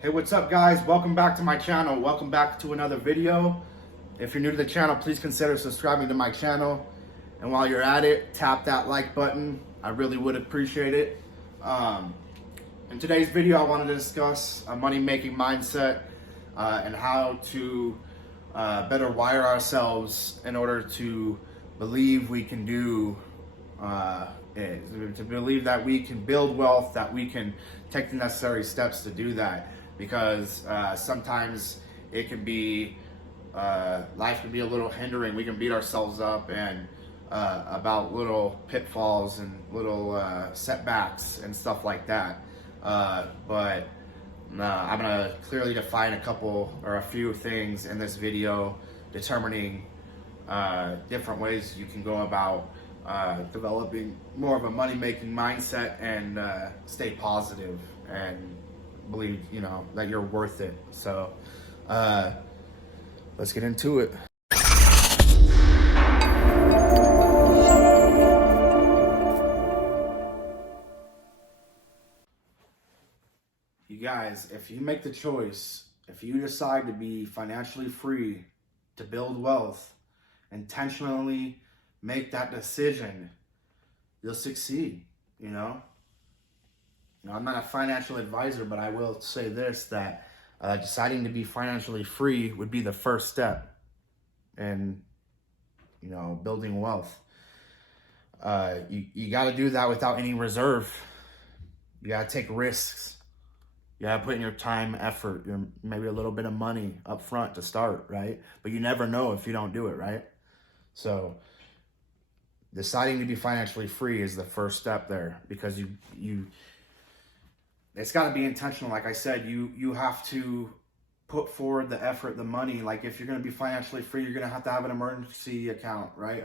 Hey, what's up guys? Welcome back to my channel. Welcome back to another video. If you're new to the channel, please consider subscribing to my channel. And while you're at it, tap that like button. I really would appreciate it. In today's video, I wanted to discuss a money-making mindset and how to better wire ourselves in order to believe we can do to believe that we can build wealth, that we can take the necessary steps to do that. Because sometimes it can be, life can be a little hindering. We can beat ourselves up and about little pitfalls and little setbacks and stuff like that. But I'm gonna clearly define a few things in this video, determining different ways you can go about developing more of a money-making mindset and stay positive and believe, that you're worth it. So let's get into it. You guys, if you make the choice, if you decide to be financially free, to build wealth, intentionally make that decision, you'll succeed. I'm not a financial advisor, but I will say this, that deciding to be financially free would be the first step in, building wealth. You got to do that without any reserve. You got to take risks. You got to put in your time, effort, maybe a little bit of money up front to start, right? But you never know if you don't do it, right? So deciding to be financially free is the first step there, because it's got to be intentional. Like I said, you have to put forward the effort, the money. Like if you're going to be financially free, you're going to have an emergency account, right?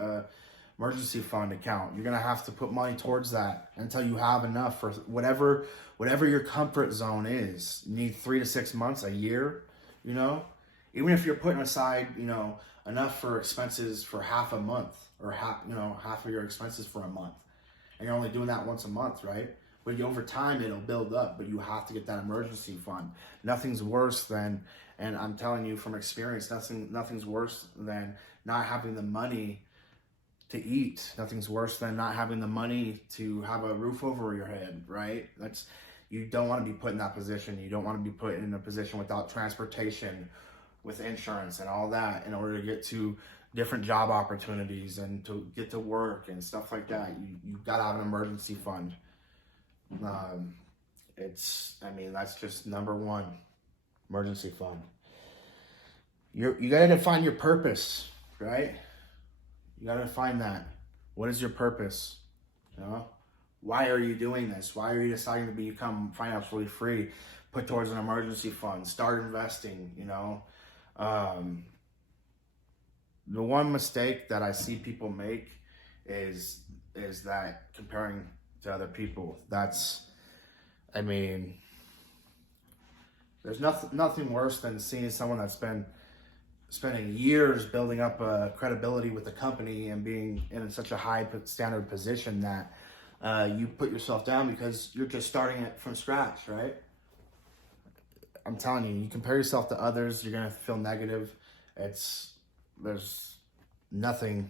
Emergency fund account. You're going to have to put money towards that until you have enough for whatever your comfort zone is. You need 3 to 6 months, a year, even if you're putting aside, enough for expenses for half a month, or half of your expenses for a month, and you're only doing that once a month, right? But over time, it'll build up, but you have to get that emergency fund. Nothing's worse than, and I'm telling you from experience, nothing's worse than not having the money to eat. Nothing's worse than not having the money to have a roof over your head, right? You don't want to be put in that position. You don't want to be put in a position without transportation, with insurance and all that, in order to get to different job opportunities and to get to work and stuff like that. You've got to have an emergency fund. That's just number one, emergency fund. You got to define your purpose, right? You got to define that. What is your purpose? Why are you doing this? Why are you deciding to become financially free? Put towards an emergency fund, start investing, the one mistake that I see people make is that comparing to other people. There's nothing worse than seeing someone that's been spending years building up credibility with the company and being in such a high standard position that you put yourself down because you're just starting it from scratch, right? I'm telling you, you compare yourself to others, you're gonna feel negative. There's nothing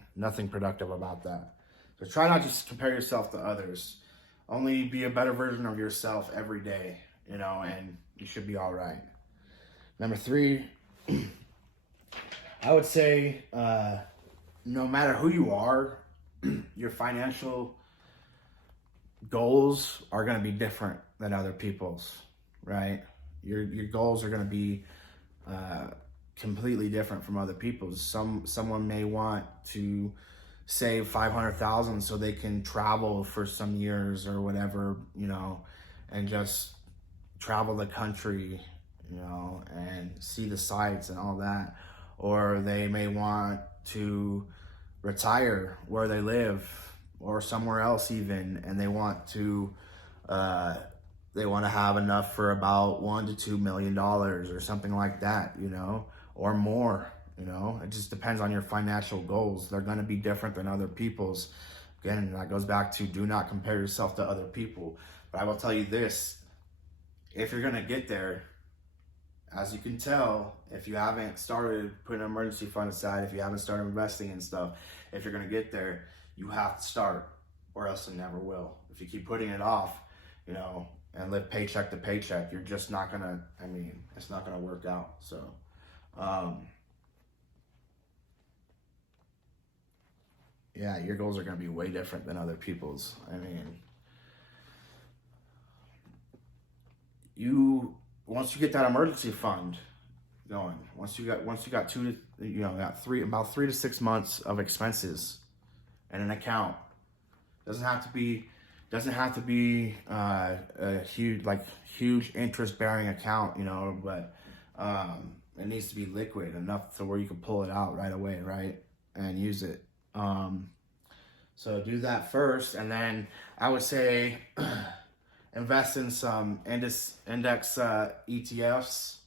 productive about that. So try not to compare yourself to others. Only be a better version of yourself every day, and you should be all right. Number 3, I would say, no matter who you are, your financial goals are going to be different than other people's, right? Your goals are going to be completely different from other people's. Someone may want to save $500,000 so they can travel for some years or whatever, and just travel the country, and see the sights and all that. Or they may want to retire where they live or somewhere else even, and they want to have enough for about $1 to $2 million or something like that, or more. It just depends on your financial goals. They're going to be different than other people's. Again, that goes back to, do not compare yourself to other people. But I will tell you this, if you're going to get there, as you can tell, if you haven't started putting an emergency fund aside, if you haven't started investing in stuff, if you're going to get there, you have to start, or else it never will. If you keep putting it off, you know, and live paycheck to paycheck, you're just not going to, I mean, it's not going to work out. So, yeah, your goals are going to be way different than other people's. I mean, once you get that emergency fund going, once you got about 3 to 6 months of expenses and an account, doesn't have to be a huge interest bearing account, you know, but it needs to be liquid enough to where you can pull it out right away, right, and use it. So do that first, and then I would say invest in some index ETFs.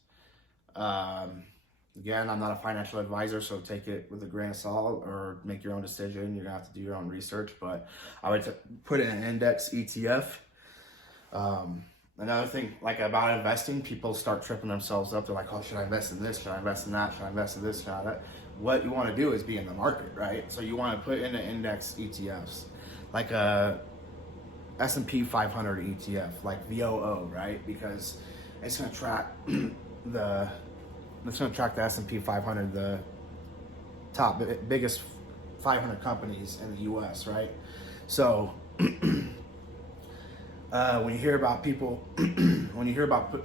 Again, I'm not a financial advisor, so take it with a grain of salt or make your own decision. You're gonna have to do your own research, but I would put in an index ETF. Another thing, like, about investing, people start tripping themselves up. They're like, oh, should I invest in this? Should I invest in that? Should I invest in this? Should I that? What you want to do is be in the market, right? So you want to put in the index ETFs, like a S&P 500 ETF, like VOO, right? Because it's going to track the S&P 500, the top biggest 500 companies in the U.S., right? So when you hear about people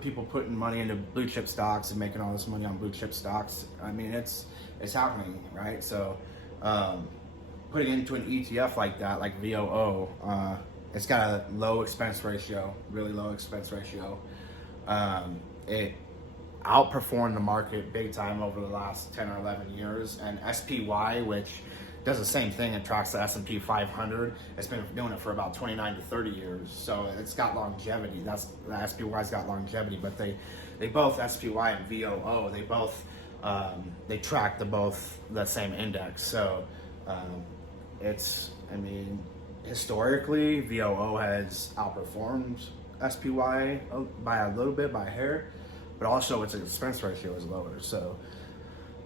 people putting money into blue chip stocks and making all this money on blue chip stocks, I mean, it's happening, right? So putting into an ETF like that, like VOO, it's got a low expense ratio, really low expense ratio. It outperformed the market big time over the last 10 or 11 years. And SPY, which does the same thing, it tracks the S&P 500. It's been doing it for about 29 to 30 years. So it's got longevity. The SPY's got longevity, but they both, SPY and VOO, they both, they track the same index. So I mean, historically, VOO has outperformed SPY by a little bit, by a hair, but also its expense ratio is lower. So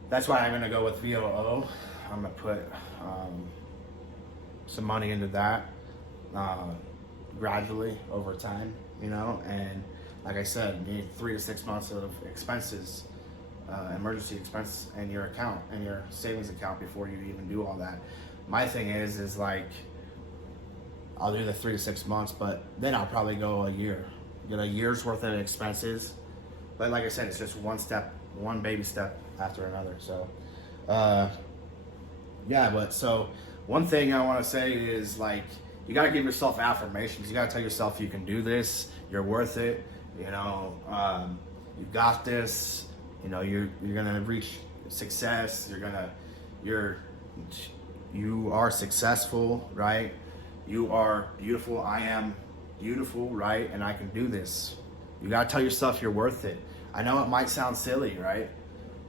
that's why I'm going to go with VOO. I'm going to put some money into that gradually over time, you know, and like I said, you need 3 to 6 months of expenses, emergency expense in your account, in your savings account, before you even do all that. My thing is like, I'll do the 3 to 6 months, but then I'll probably go a year, get a year's worth of expenses. But like I said, it's just one baby step after another. So, yeah, but so one thing I want to say is, like, you got to give yourself affirmations. You got to tell yourself you can do this. You're worth it. You know, you got this. You know, you're going to reach success. You are successful, right? You are beautiful. I am beautiful, right? And I can do this. You got to tell yourself you're worth it. I know it might sound silly, right? It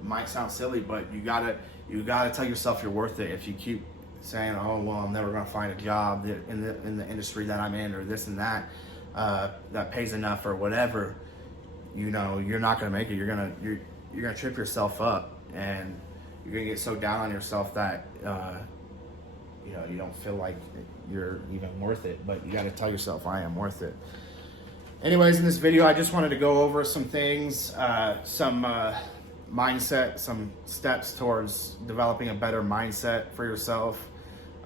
might sound silly, but you gotta tell yourself you're worth it. If you keep saying, oh, well, I'm never gonna find a job in the industry that I'm in, or this and that, that pays enough or whatever, you know, you're not gonna make it. You're gonna trip yourself up, and you're gonna get so down on yourself that you know, you don't feel like you're even worth it. But you gotta tell yourself, I am worth it. Anyways, in this video, I just wanted to go over some things, some mindset, some steps towards developing a better mindset for yourself.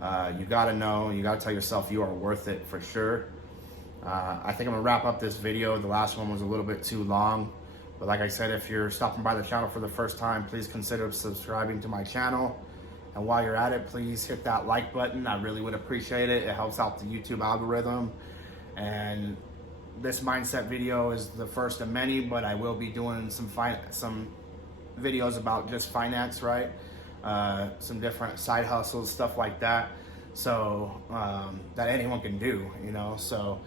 You gotta know, you gotta tell yourself you are worth it for sure. I think I'm gonna wrap up this video. The last one was a little bit too long, but like I said, if you're stopping by the channel for the first time, please consider subscribing to my channel. And while you're at it, please hit that like button. I really would appreciate it. It helps out the YouTube algorithm. And this mindset video is the first of many, but I will be doing some videos about just finance, right? Some different side hustles, stuff like that. So that anyone can do, you know. So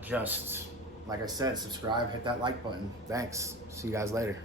just like I said, subscribe, hit that like button. Thanks. See you guys later.